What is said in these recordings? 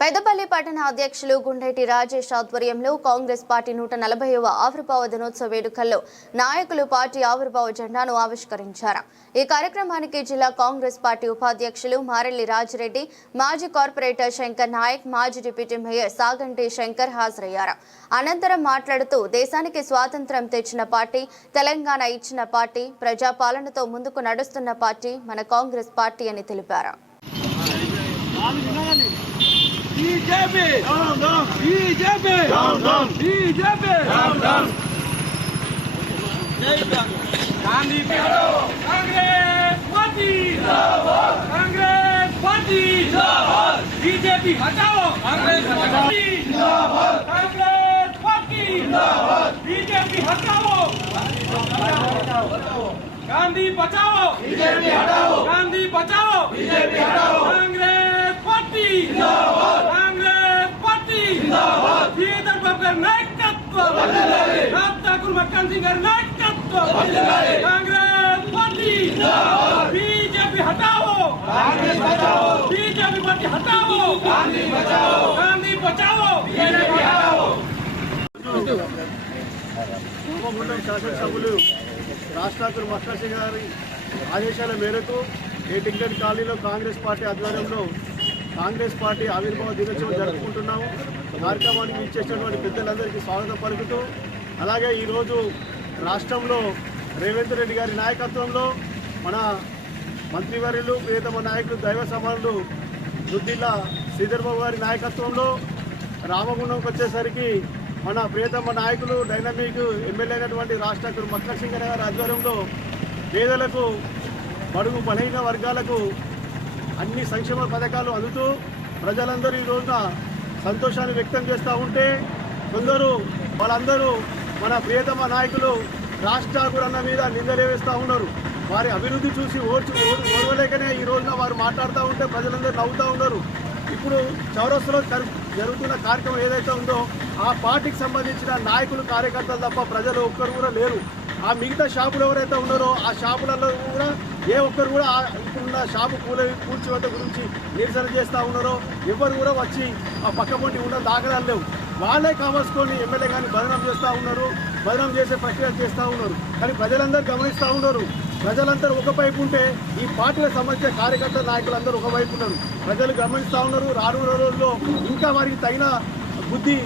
పెద్దపల్లి పట్టణ అధ్యక్షులు గుండెటి రాజేష్ ఆధ్వర్యంలో కాంగ్రెస్ పార్టీ 140వ ఆవిర్భావ దినోత్సవ వేడుకల్లో నాయకులు పార్టీ ఆవిర్భావ జెండాను ఆవిష్కరించారు. ఈ కార్యక్రమానికి జిల్లా కాంగ్రెస్ పార్టీ ఉపాధ్యక్షులు మారెల్లి రాజిరెడ్డి, మాజీ కార్పొరేటర్ శంకర్ నాయక్, మాజీ డిప్యూటీ మేయర్ సాగంటి శంకర్ హాజరయ్యారు. అనంతరం మాట్లాడుతూ దేశానికి స్వాతంత్ర్యం తెచ్చిన పార్టీ, తెలంగాణ ఇచ్చిన పార్టీ, ప్రజాపాలనతో ముందుకు నడుస్తున్న పార్టీ మన కాంగ్రెస్ పార్టీ అని తెలిపారు. BJP down down BJP down down BJP down down Gandhi ke hataओ Congress party zindabad Congress party zindabad BJP hataओ Congress party zindabad Congress party zindabad BJP hataओ Gandhi bachao BJP hataओ Gandhi bachao BJP hataओ Congress party zindabad Congress party BJP हटाओ कांग्रेस बचाओ BJP party हटाओ गांधी बचाओ BJP हटाओ శాసనసభ్యులు రాష్ట్రాధ్యక్షులు muster Singh గారి ఆదేశాల మేరకు ఏటింగడ్ కాలనీలో కాంగ్రెస్ పార్టీ ఆధ్వర్యంలో కాంగ్రెస్ పార్టీ ఆవిర్భావ దినోత్సవం జరుపుకుంటున్నాము. కార్యక్రమానికి ఇచ్చేసినటువంటి పెద్దలందరికీ స్వాగతం పలుకుతూ, అలాగే ఈరోజు రాష్ట్రంలో రేవంత్ రెడ్డి గారి నాయకత్వంలో మన మంత్రివర్యులు ప్రియతమ నాయకులు దైవ సమానులు దుద్దిల్ల శ్రీధర్బాబు గారి నాయకత్వంలో రామగుండంకి వచ్చేసరికి మన ప్రియతమ నాయకులు డైనమిక్ ఎమ్మెల్యే అయినటువంటి రాష్ట్రాధ్యక్షులు మస్టర్ సింగ్ గారి ఆధ్వర్యంలో పేదలకు, బడుగు బలహీన వర్గాలకు అన్ని సంక్షేమ పథకాలు అందుతూ ప్రజలందరూ ఈ రోజున సంతోషాన్ని వ్యక్తం చేస్తూ ఉంటే, కొందరు వాళ్ళందరూ మన ప్రియతమ నాయకులు రాజ్ ఠాకూర్ అన్న మీద నిందలు వేస్తూ ఉన్నారు. వారి అభివృద్ధి చూసి ఓర్వలేకనే ఈ రోజున వారు మాట్లాడుతూ ఉంటే ప్రజలందరూ నవ్వుతూ ఉన్నారు. ఇప్పుడు చౌరస్తాలో జరుగుతున్న కార్యక్రమం ఏదైతే ఉందో ఆ పార్టీకి సంబంధించిన నాయకులు, కార్యకర్తలు తప్ప ప్రజలు ఒక్కరు కూడా లేరు. ఆ మిగతా షాపులు ఎవరైతే ఉన్నారో ఆ షాపులలో కూడా ఏ ఒక్కరు కూడా ఇప్పుడున్న షాపు కూల్చివేత గురించి నిరసన చేస్తూ ఉన్నారో ఎవరు కూడా వచ్చి ఆ పక్క పొంటి ఉన్న దాఖలాలు లేవు. వాళ్ళే కావాల్సుకొని ఎమ్మెల్యే గారిని బదనాం చేస్తూ ఉన్నారు, బదనాం చేసే ప్రక్రియ చేస్తూ ఉన్నారు. కానీ ప్రజలందరూ గమనిస్తూ ఉన్నారు. ప్రజలందరూ ఒకవైపు ఉంటే ఈ పార్టీలకు సంబంధించిన కార్యకర్త నాయకులందరూ ఒకవైపు ఉన్నారు. ప్రజలు గమనిస్తూ ఉన్నారు. రానున్న రోజుల్లో ఇంకా వారికి తగిన బుద్ధి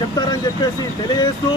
చెప్తారని చెప్పేసి తెలియజేస్తూ